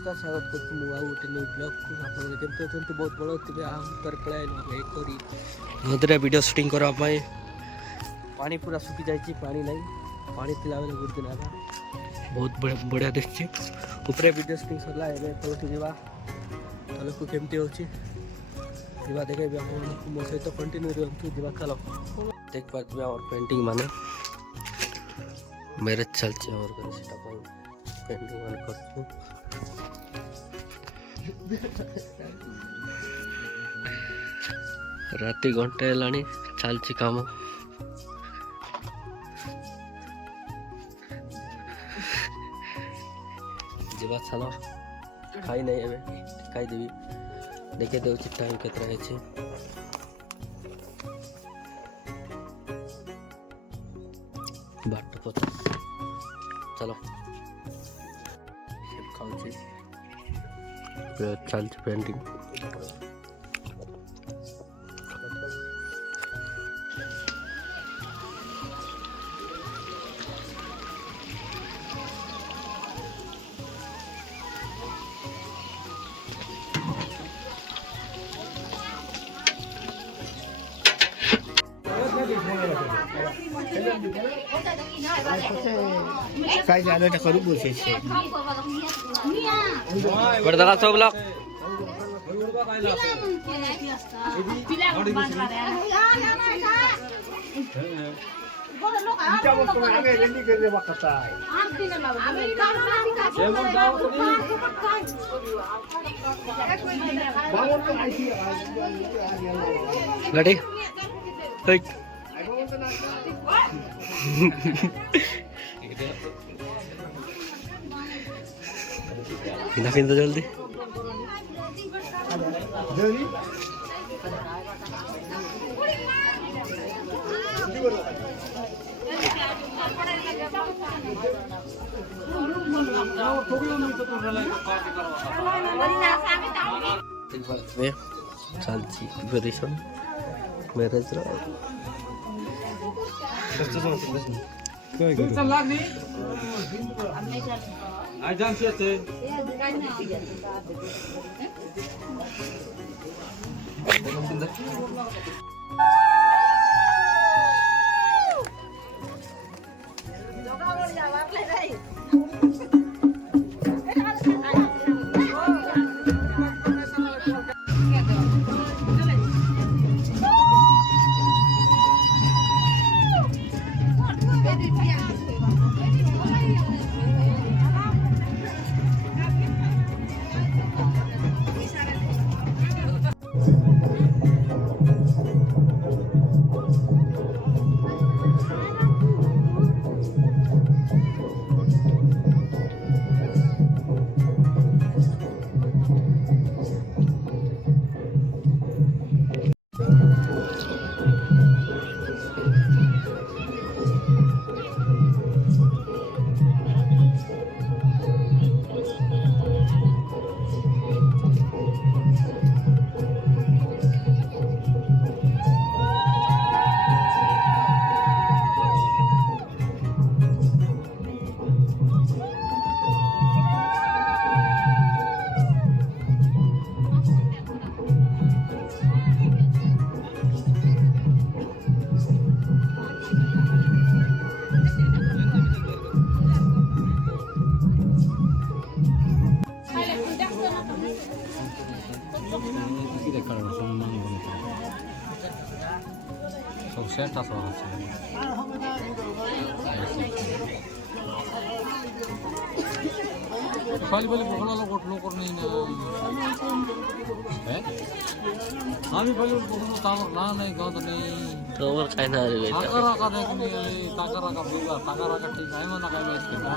स्वागत करछु मु आउ गोटे न्यू ब्लॉग को आपन केमते अछंती बहुत बड़ थिबे आ तर पळाय एक करी नदरे वीडियो शूटिंग करबा पई पानी पूरा सुखी जायछि पानी नहीं पानी तिला बेले गुड दिन आबा बहुत बढ़िया दिसछि ऊपरे वीडियो शूटिंग सरला एबे तलक जीवा तलक को केमते होछि जीवा देखे बे आपन मो सहित कंटिन्यू रहंतु जीवा चलो देख पाथबे और पेंटिंग माने मेरे चलछि और करे सेटा पेंटिंग माने करछु राति घंटे हेलानी चलछि काम जीवा चलो खाई नहीं एबे खाई देवी देखे दे टाइम केतरा है बाट पचास चलो खाऊ चल पेंटिंग काय झालं तर करू बोलते बरं सब लोग गाड़ी हिना फिंदा जल्दी चलती प्रिपरेशन मैरिज सेंटा सो खाली बोले बगला लोग लोग करने हैं हामी पहिले बगला तावर ना नहीं गांव तो नहीं तोवर खाइ ना रे बेटा ताकरा का देखने ताकरा का बिगा ताकरा का ठीक है मना का मैच खेलना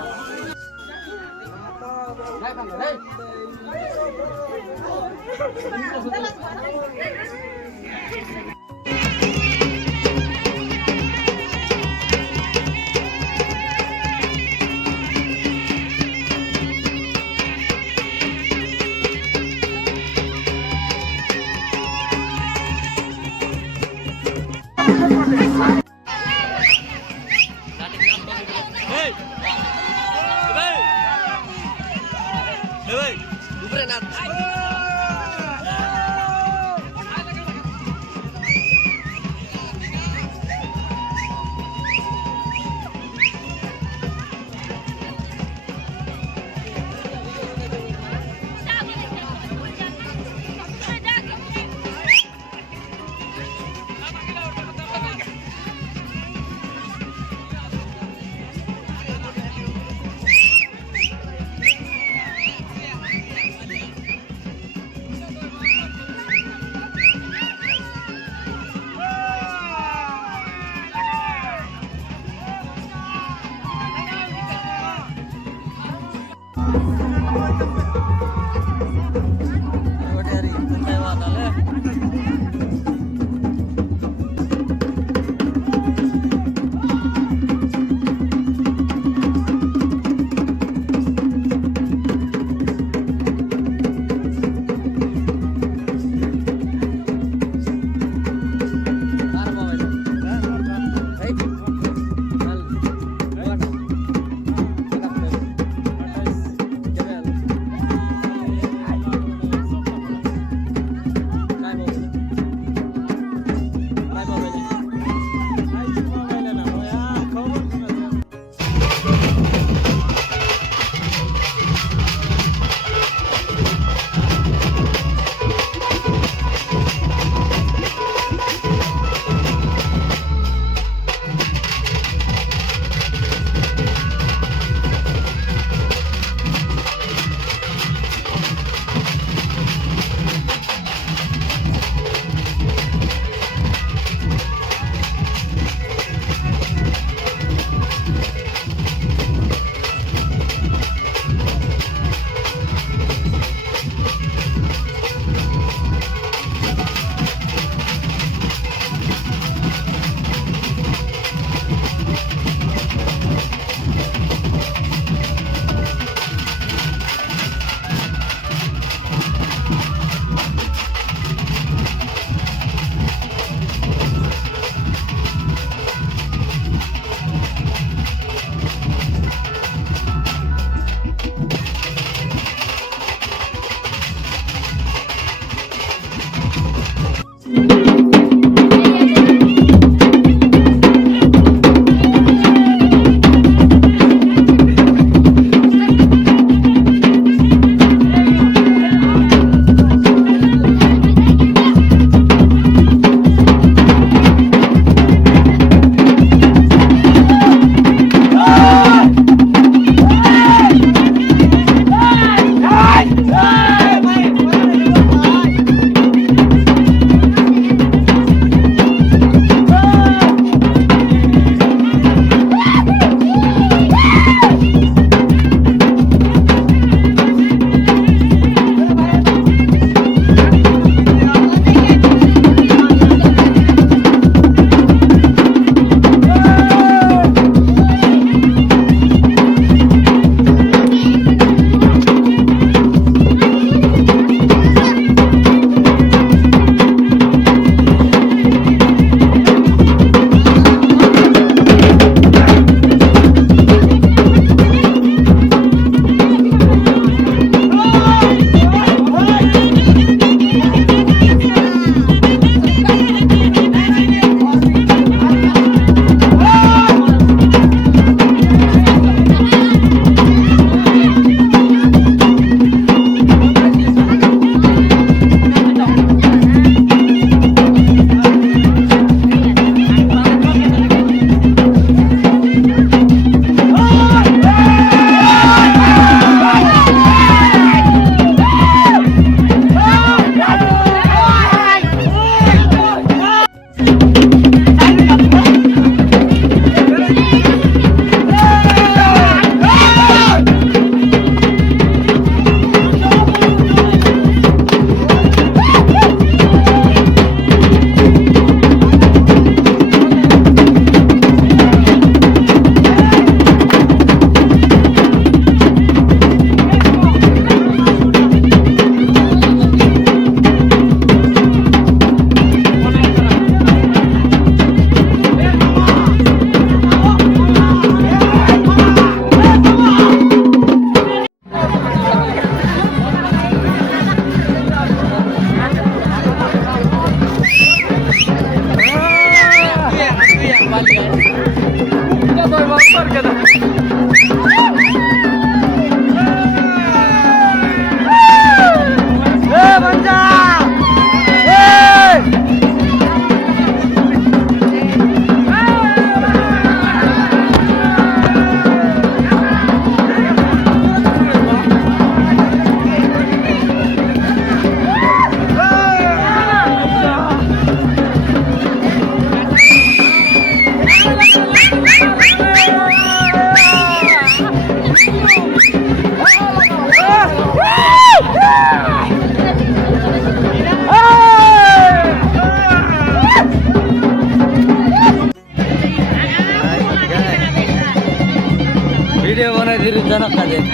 जनक का देख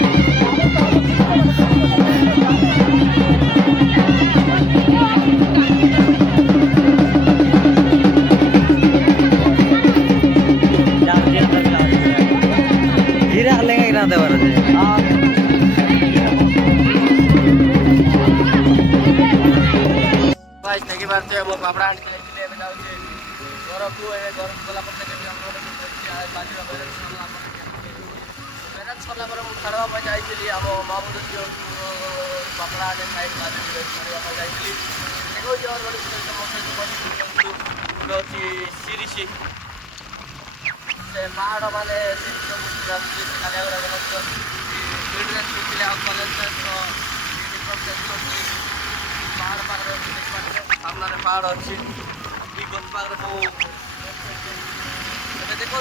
हीरा लेंगे कि ना दे बार गाइस देखि पार्थे अब पापड़ा आंटी ଯାଇଥିଲେ ଏବେ ଯାଉଛି ଘରକୁ ଏ ଘରକୁ ଗଲା ପରେ ଦେଖି ଆମର ବାଜିର ବେରେଟ ସରିଲା ପରେ ମୁଁ ଛାଡ଼ିବା ପାଇଁ ଯାଇଥିଲି ଆମ ମାମୁଁ ଝିଅ ପାପଡ଼ା ଆଣି ଖାଇ ବାଜି ଛାଡ଼ିବା ପାଇଁ ଯାଇଥିଲି ଦେଖଉଛି ଆମର ଗୋଟେ ଅଛି ଶିରିସି ସେ ପାହାଡ଼ ମାନେ पहाड़ पाखरे सामने पहाड़ अच्छी गछ पाखरे देखो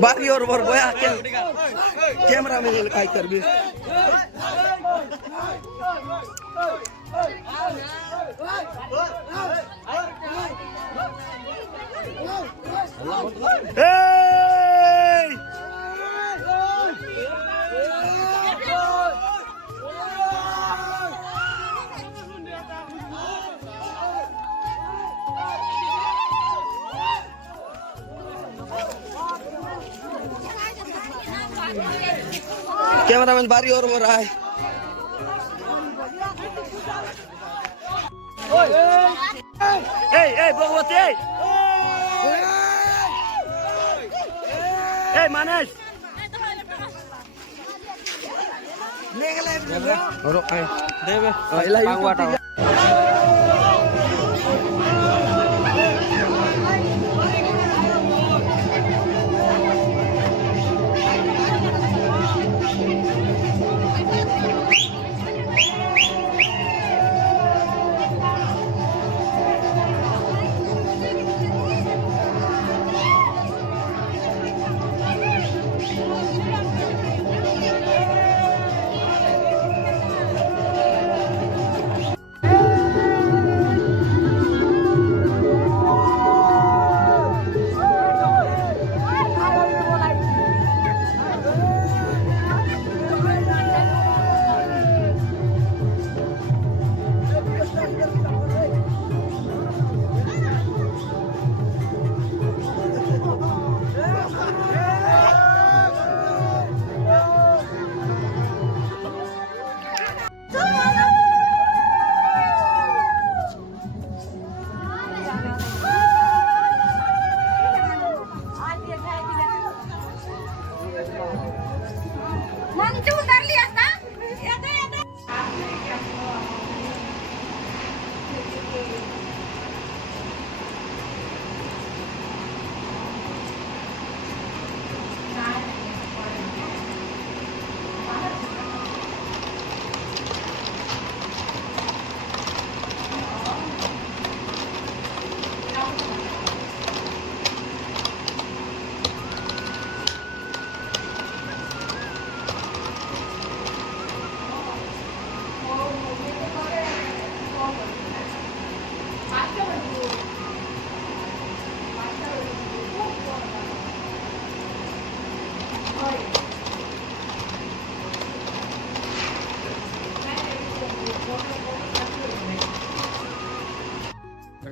बारी और बर बोया कैमरा में काय कर भी कैमरामैन बारी और हो रहा है भगवती मानस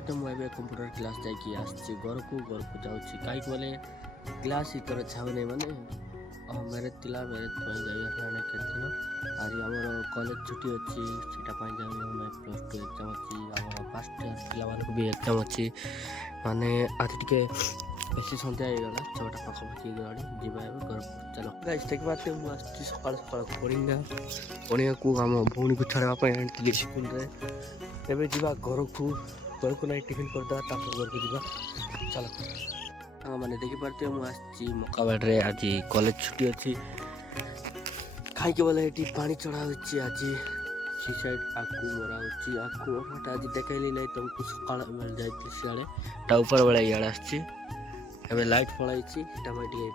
देखिपारे मुझे कंप्यूटर क्लास जाकि घर को जाऊँगी कहीं बोले क्लास इतर छाऊ नहीं माने मैरेज थिला मैरेज जाइए दिन आरी आमर कॉलेज छुट्टी अच्छी सीटा जाऊँ प्लस टू एग्जाम अच्छी आम फास्ट पिला भी एग्जाम अच्छी माने आज टे बेसी सन्ध्या होगा 6टा पाखापाखि गलानी जीवा घर चलो गाइस देखिपारे मुझे सकाल सकाल पढ़िया को आम भौणी को छाड़ापी आनी स्कूल एवं जा घर को नहीं टिफिन करदा घर को जा चलो मैंने देखिपारे मुझे मकाबाड़े आज कॉलेज छुट्टी अच्छी कहीं बोले ये पानी चढ़ा आज सी साइड आकू मरा आकू मराटा आज देखली नहीं तुमको सकाल जाती सियाड़े ऊपर बेला इे आसी लाइट पलाई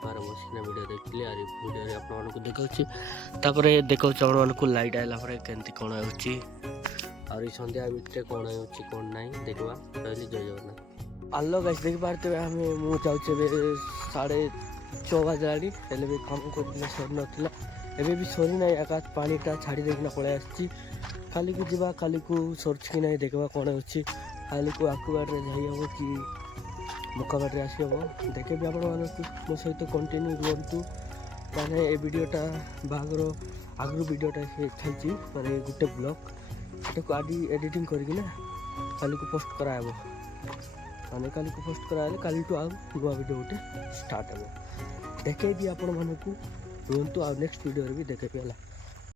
पार बसिना वीडियो देखिए आर वीडियो आपको देखा देखा को लाइट आइला केमती कौन हो सन्ध्या भितर कौन हो ना देखा रही जय जगन्नाथ आलो गाइस देखिपारे आम मुझे 6:30 बजलानी हेल्ले भी कम कर सरी नाला एवं भी सरी ना आकाश पानीटा छाड़ी देना पलि आसी काली को जीवा काली को सरछ कि ना देखा कौन हो काली को आकुबाड़े जाइए कि मुकाबाड़े आसी हम देखे भी आपण मो सहित कंटिन्यू रुहतु मैंने ये वीडियोटा बागर आगु वीडियोटा थी मैंने गोटे ब्लॉग को आदि एडिटिंग करना काली को पोस्ट कराब मैंने काली को पोस्ट कराले काली टू नुआ वीडियो गोटे स्टार्ट हे देखे भी आपण मानक रुहतु आ नेक्स्ट वीडियो भी देखे